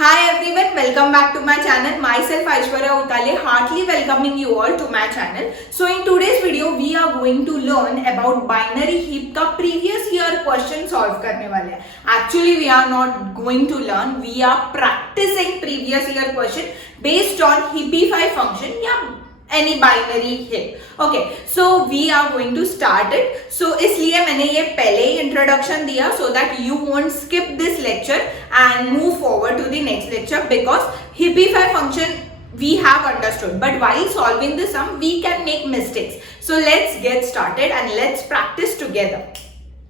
Hi everyone, welcome back to my channel. Myself Aishwarya Utale, heartily welcoming you all to my channel. So in today's video, we are going to learn about binary heap का previous year question solve करने वाले हैं. Actually, we are not going to learn. We are practicing previous year question based on heapify function या any binary heap. Okay, so we are going to start it. So इसलिए मैंने ये पहले ही introduction दिया so that you won't skip this lecture and move forward to the next lecture because heapify function we have understood, but while solving the sum we can make mistakes. So let's get started and let's practice together.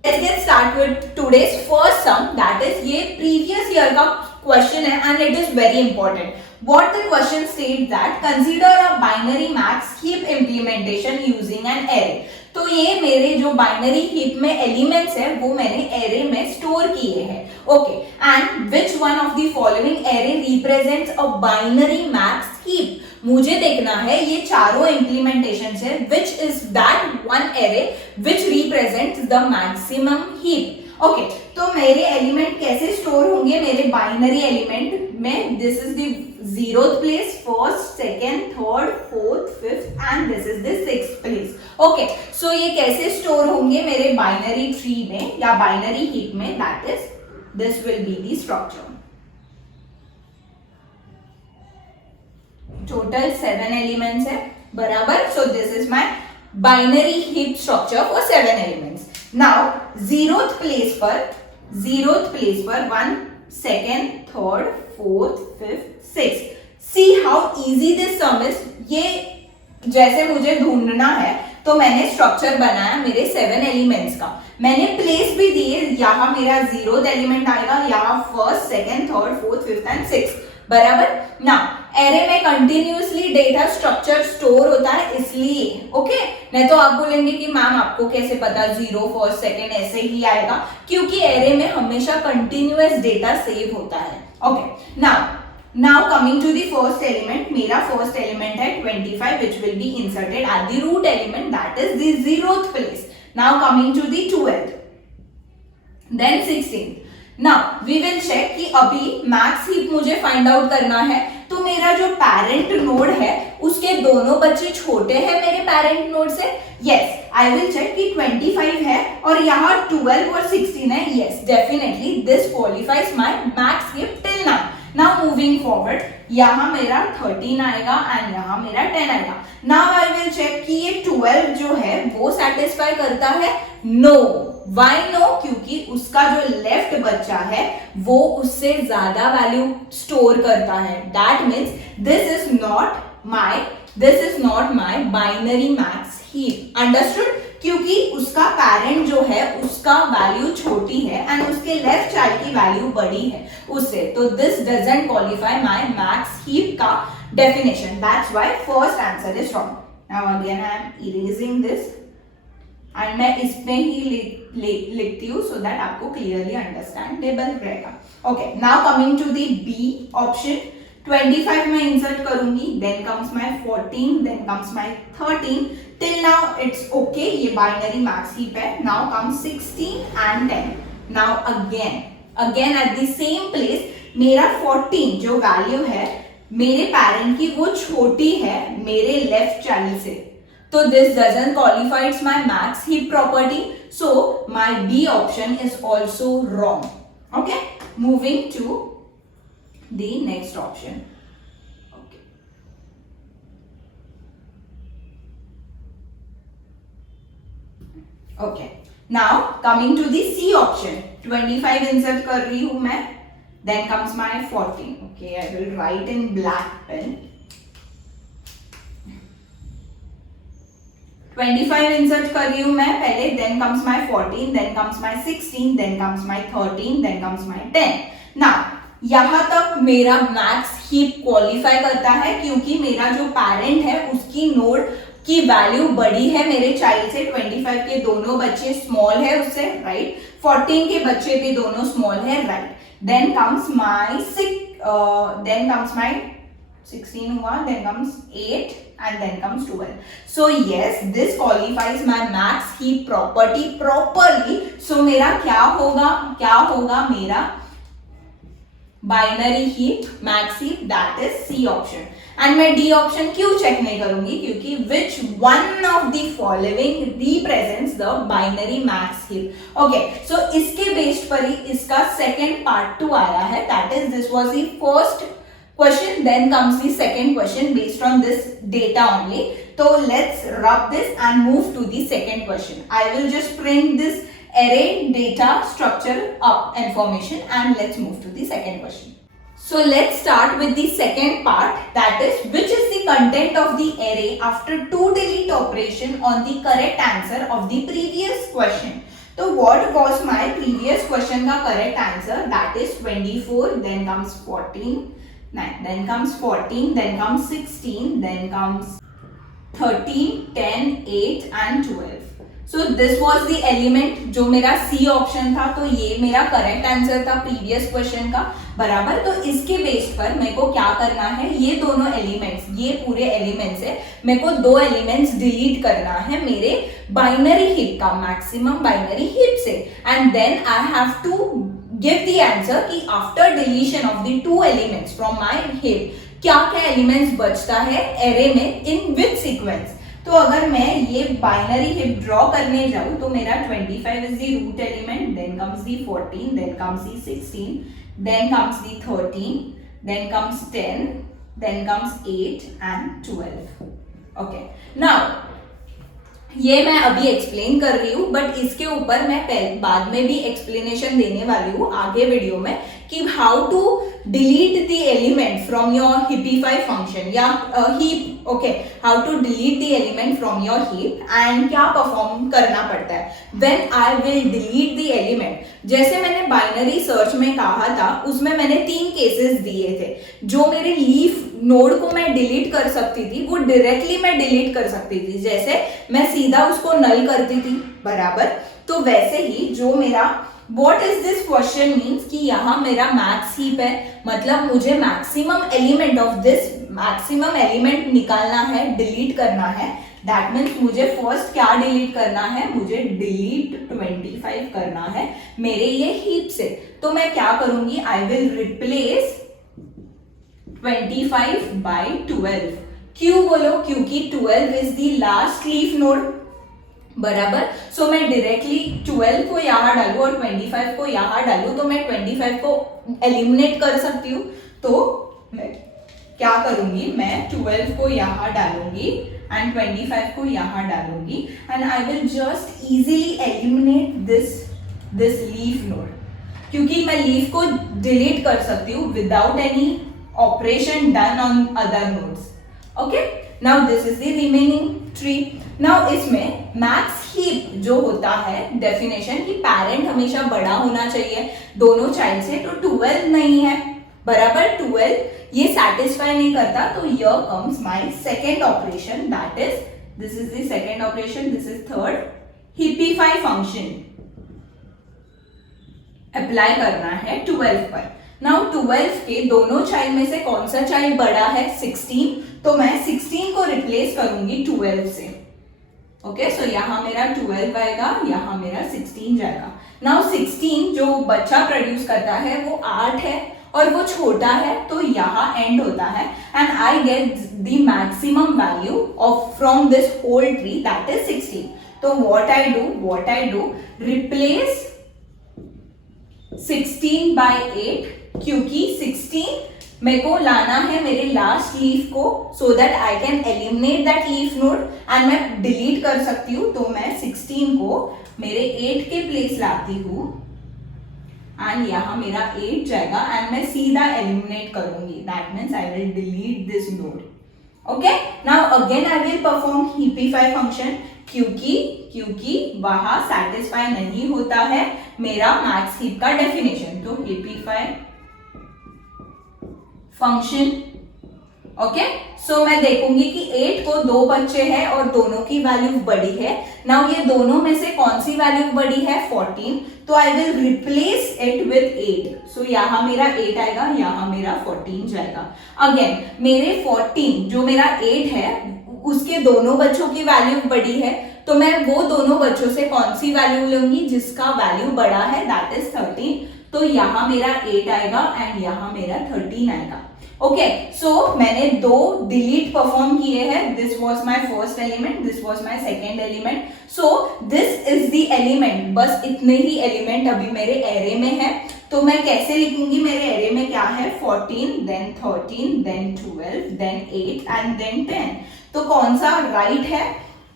Let's get started with today's first sum, that is ये previous year का question है and it is very important. What the question states that consider a binary max heap implementation using an array. तो ये मेरे जो binary heap में elements है वो मैंने एरे में स्टोर किए हैं. Okay, and which one of the following array represents a binary max heap. मुझे देखना है ये चारों इम्प्लीमेंटेशन है which is that one array which represents the maximum heap. Okay, तो मेरे एलिमेंट कैसे स्टोर होंगे मेरे बाइनरी एलिमेंट में. This is the zeroth place, first, second, third, fourth, fifth and this is the sixth place. Okay, so ये कैसे store होंगे मेरे बाइनरी ट्री में या बाइनरी हीप में, that is this will be the structure. Total 7 elements है बराबर. So this is my binary heap structure for 7 elements. Now zeroth place पर 1, second, third, fourth, fifth, six. See how easy this some is. ये जैसे मुझे ढूंढना है तो मैंने स्ट्रक्चर बनाया मेरे 7 एलिमेंट्स का. मैंने प्लेस भी दिए, यहाँ मेरा जीरोथ एलिमेंट आएगा, यहाँ first, second, third, fourth, fifth and sixth बराबर. ना एरे में कंटिन्यूअसली डेटा स्ट्रक्चर स्टोर होता है इसलिए. ओके, नहीं तो आप बोलेंगे कि मैम आपको कैसे पता जीरो, फर्स्ट, सेकेंड ऐसे ही आएगा, क्योंकि एरे में हमेशा कंटिन्यूअस डेटा सेव होता है. Okay, now coming to the first element. मेरा फर्स्ट एलिमेंट है 25 which will be inserted at the root element, that is the zeroth place. Now coming to the 12th, then 16th. Now we will check कि अभी max heap मुझे find out करना है. तो मेरा जो पेरेंट नोड है उसके दोनों बच्चे छोटे हैं मेरे पेरेंट नोड से. यस, आई विल चेक कि 25 है और यहाँ 12 और 16 है. Yes, definitely this qualifies my max heap till now. Now moving forward, यहाँ मेरा 13 आएगा एंड यहाँ मेरा 10 आएगा. नाउ आई विल चेक कि ये 12 जो है वो सेटिस्फाई करता है. नो. Why no? क्योंकि उसका जो लेफ्ट बच्चा है वो उससे ज्यादा वैल्यू स्टोर करता है. That means this is not my binary max heap. Understood? क्योंकि उसका पेरेंट जो है उसका वैल्यू छोटी है एंड उसके लेफ्ट चाइल्ड की वैल्यू बड़ी है उससे. तो this doesn't qualify my max heap का definition. That's why first answer is wrong. Now again I am erasing this and मैं इसमें ही लिखती हूँ सो दैट आपको क्लियरली अंडरस्टैंडेबल रहेगा. Okay, now coming to the B option. 25 में insert करूंगी, then comes my 14, then comes my 13. Till now it's okay, ये बाइनरी मैक्स हीप है. Now comes 16 and 10. Now again at the same place मेरा 14 जो value है मेरे parent की वो छोटी है मेरे लेफ्ट चाइल्ड से. So this doesn't qualifies my max heap property. So my B option is also wrong. Okay, moving to the next option. Okay. Okay. Now coming to the C option. 25 insert कर रही हूँ मैं. Then comes my 14. Okay, I will write in black pen. 25 insert कर रही हूं मैं पहले, then comes my 14, then comes my 16, then comes my 13, then comes my 10. Now यहां तक मेरा मैक्स हीप क्वालिफाई करता है क्योंकि मेरा जो पेरेंट है उसकी नोड की वैल्यू बड़ी है मेरे चाइल्ड से. 25 के दोनों बच्चे स्मॉल है उससे, राइट. 14 के बच्चे भी दोनों स्मॉल है, राइट. देन कम्स माय 16 हुआ, then comes 8 and then comes 12. So yes, this qualifies my max heap property properly. So मेरा क्या होगा मेरा binary heap, max heap, that is C option. And मैं डी ऑप्शन क्यों check नहीं करूंगी, क्योंकि which one of the following represents the binary max heap. Okay, so इसके बेस्ड पर ही इसका सेकेंड पार्ट 2 आया है, that is this was the first question, then comes the second question based on this data only. So let's rub this and move to the second question. I will just print this array data structure up information and let's move to the second question. So let's start with the second part, that is which is the content of the array after two delete operation on the correct answer of the previous question. So what was my previous question ka correct answer, that is 24, then comes 14, then comes 14, then comes 16, then comes 13, 10, 8 and 12. So this was the element जो मेरा C option था, तो ये मेरा correct answer था previous question का, बराबर। तो इसके बेस पर मेरे को क्या करना है, ये दोनों एलिमेंट्स, ये पूरे एलिमेंट्स है, मेरे को दो एलिमेंट्स डिलीट करना है मेरे बाइनरी हीप का, मैक्सिमम बाइनरी हीप से, and then I have to give the answer कि after deletion of the two elements from my heap क्या क्या एलिमेंट्स बचता है एरे में, in which sequence। तो अगर मैं ये बाइनरी हीप ड्रॉ करने जाऊं तो मेरा 25 is the root element, then comes the 14, then comes the 16, then comes the 13, then comes 10, then comes 8 and 12. Okay, now ये मैं अभी एक्सप्लेन कर रही हूँ, बट इसके ऊपर मैं बाद में भी एक्सप्लेनेशन देने वाली हूँ आगे वीडियो में कि how to delete the element from your heapify function या heap. Okay, how to delete the element from your heap and क्या परफॉर्म करना पड़ता है when I will delete the element. जैसे मैंने बाइनरी सर्च में कहा था, उसमें मैंने 3 केसेस दिए थे। जो मेरे लीफ नोड को मैं डिलीट कर सकती थी, वो डायरेक्टली मैं डिलीट कर सकती थी, जैसे मैं सीधा उसको नल करती थी, बराबर। तो वैसे ही जो मेरा What is this question means कि यहाँ मेरा मैक्स हीप है, मतलब मुझे maximum element of this maximum element निकालना है, डिलीट करना है। दैट मीन्स मुझे फर्स्ट क्या डिलीट करना है, मुझे डिलीट 25 करना है मेरे ये हीप से। तो मैं क्या करूंगी, आई विल रिप्लेस 25 by 12। क्यों बोलो, क्योंकि 12 is the last leaf node, बराबर। सो मैं डायरेक्टली 12 को यहाँ डालू और 25 को यहाँ डालू, तो मैं 25 को एलिमिनेट कर सकती हूँ। तो मैं क्या करूंगी, मैं 12 को यहाँ डालूंगी एंड 25 को यहाँ डालूंगी, and I will just easily eliminate this leaf node, क्योंकि मैं लीफ को डिलीट कर सकती हूँ without any operation done on other nodes. Okay, now this is the remaining tree. Now इसमें मैक्स हीप जो होता है, डेफिनेशन कि पैरेंट हमेशा बड़ा होना चाहिए दोनों चाइल्ड से, तो 12 नहीं है, बराबर। 12 ये सेटिस्फाई नहीं करता, तो here comes my second operation, that is this is the second operation, this is third, heapify function apply करना है 12 पर। नाउ 12 के दोनों चाइल्ड में से कौन सा चाइल्ड बड़ा है, 16, तो मैं 16 को रिप्लेस करूंगी 12 से। ओके, सो यहाँ मेरा 12 आएगा, यहाँ मेरा 16 जाएगा। नाउ 16 जो बच्चा प्रोड्यूस करता है वो 8 है और वो छोटा है, तो यहाँ एंड होता है, and I get the maximum value of from this whole tree, that is 16। तो what I do replace 16 by 8, क्योंकि 16 मेरे को लाना है मेरे लास्ट लीफ को, so that I can eliminate that leaf node and मैं डिलीट कर सकती हूँ। तो मैं 16 को मेरे 8 के प्लेस लाती हूँ एंड यहाँ मेरा 8 जाएगा एंड मैं सीधा एलिमिनेट करूंगी, that means I will delete this node. Okay, now again I will perform heapify function, क्योंकि वहां सेटिस्फाई नहीं होता है मेरा मैक्स हीप का डेफिनेशन। तो हिपीफाई फंक्शन, ओके, सो मैं देखूंगी कि 8 को 2 बच्चे हैं और दोनों की वैल्यू बड़ी है। नाउ ये दोनों में से कौन सी वैल्यू बड़ी है, 14, तो I will replace it with 8। सो यहाँ मेरा 8 आएगा, यहाँ मेरा 14 जाएगा। अगेन मेरे 14 जो मेरा 8 है उसके दोनों बच्चों की वैल्यू बड़ी है, तो मैं वो दोनों बच्चों से कौन सी वैल्यू लूंगी जिसका वैल्यू बड़ा है, दैट इज 13। तो यहाँ मेरा 8 आएगा एंड यहाँ मेरा 13 आएगा। ओके, सो मैंने दो डिलीट परफॉर्म किए हैं। This was my first element, this was my second element, so this is the element. बस इतने ही एलिमेंट अभी मेरे एरे में है, तो मैं कैसे लिखूंगी? मेरे एरे में क्या है? 14, then 13, then 12, then 8 and then 10। तो कौन सा राइट है?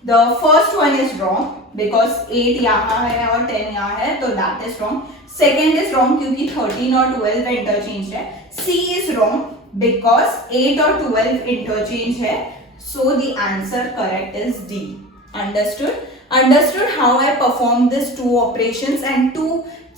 The first one is wrong because 8 यहाँ है और 10 यहाँ है, तो that is wrong. Second is wrong क्योंकि 13 और 12 इंटरचेंज है। सी इज रॉन्ग because 8 और 12 interchange है, so the answer correct is D. Understood how I performed these two operations and two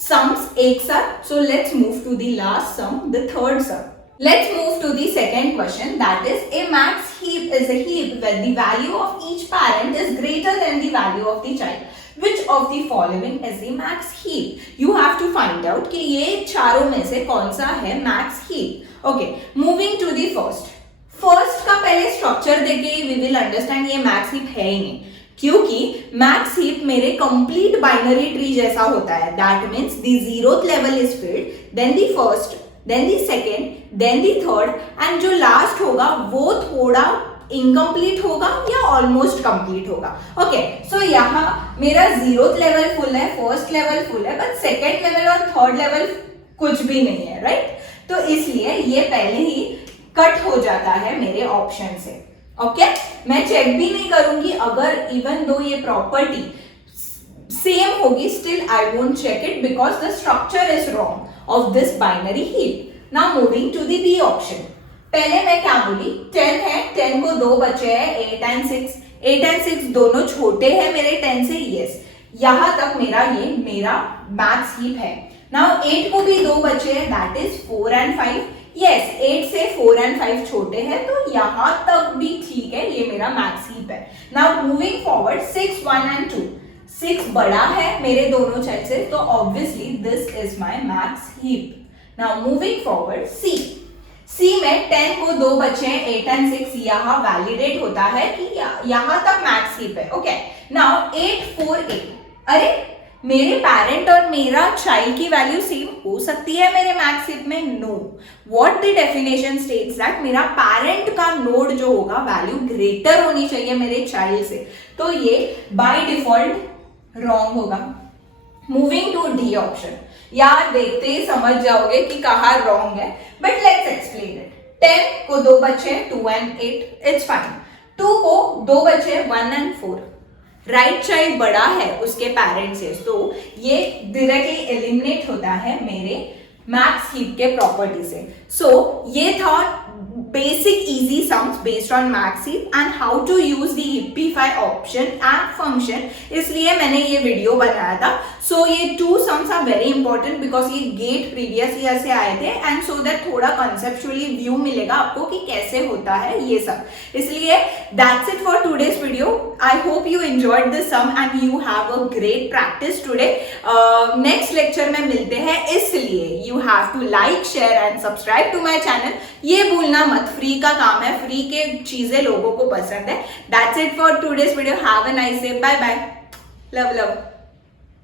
sums एक साथ. So let's move to the last sum, the third sum. Let's move to the second question, that is a max heap is a heap where the value of each parent is greater than the value of the child. Which of the following is the max heap? You have to find out कि ये चारों में से कौन सा है max heap. Okay, moving to the first का पहले स्ट्रक्चर देके we will understand ये max heap है ही नहीं, क्योंकि max heap मेरे complete binary tree जैसा होता है. That means the zeroth level is filled, then the first, then the second, then the third, and जो last होगा वो थोड़ा इनकम्प्लीट होगा या ऑलमोस्ट कंप्लीट होगा. ओके, सो यहाँ मेरा जीरोथ लेवल फुल है, फर्स्ट लेवल फुल है, बट सेकेंड लेवल और थर्ड लेवल कुछ भी नहीं है, राइट? तो इसलिए ये पहले ही कट हो जाता है मेरे ऑप्शन से. ओके, मैं चेक भी नहीं करूंगी. अगर इवन दो ये प्रॉपर्टी सेम होगी, still I won't check it because the structure is wrong of this binary heap. Now moving to the B option. पहले मैं क्या बोली? 10 है, 10 को दो बचे हैं, 8 एंड 6. 8 एंड 6 दोनों छोटे हैं मेरे 10 से. यस, यहां तक ये मेरा मैक्स हीप है. नाउ 8 को भी दो बचे हैं, दैट इज 4 एंड 5. यस, 8 से 4 एंड 5 छोटे हैं, तो यहां तक भी ठीक है, ये मेरा मैक्स हीप है. Now moving forward, 6, 1 and 2. 6 बड़ा है मेरे दोनों साइड से, तो obviously this is my max heap. Now moving forward, C में 10 को दो बचे हैं, 8 एंड 6. यहाँ वैलिडेट होता है कि यहाँ तक मैक्स हीप है. Okay, now 8, 4, 8. अरे, मेरे पेरेंट और मेरा चाइल्ड की वैल्यू सेम हो सकती है मेरे मैक्स हीप में? No. What the definition states that मेरा पेरेंट का नोड जो होगा वैल्यू ग्रेटर होनी चाहिए मेरे चाइल्ड से, तो ये बाय डिफॉल्ट रॉन्ग होगा. Moving to D option. यार देखते ही समझ जाओगे कि कहाँ रॉन्ग है, बट लेट्स एक्सप्लेन इट. 10 को दो बचे 2 एंड 8, इट्स फाइन. 2 को दो बचे 1 एंड 4. राइट चाइल्ड बड़ा है उसके पेरेंट्स से, तो ये डायरेक्टली एलिमिनेट होता है मेरे मैक्स हीप के प्रॉपर्टी से. सो ये था basic easy sums based on max heap and how to use the heapify option and function. इसलिए मैंने ये वीडियो बनाया था. So ये two sums are very important because ये गेट प्रीवियस ईयर से आए थे and so that थोड़ा conceptually व्यू मिलेगा आपको कि कैसे होता है ये सब. इसलिए that's it for today's video. I hope you enjoyed this sum and you have a great practice today. Next lecture में मिलते हैं, इसलिए you have to like, share and subscribe to my channel. ये भूलना मत, फ्री का काम है, फ्री के चीजें लोगों को पसंद है. That's it for today's video. Have a nice day. Bye bye. Love.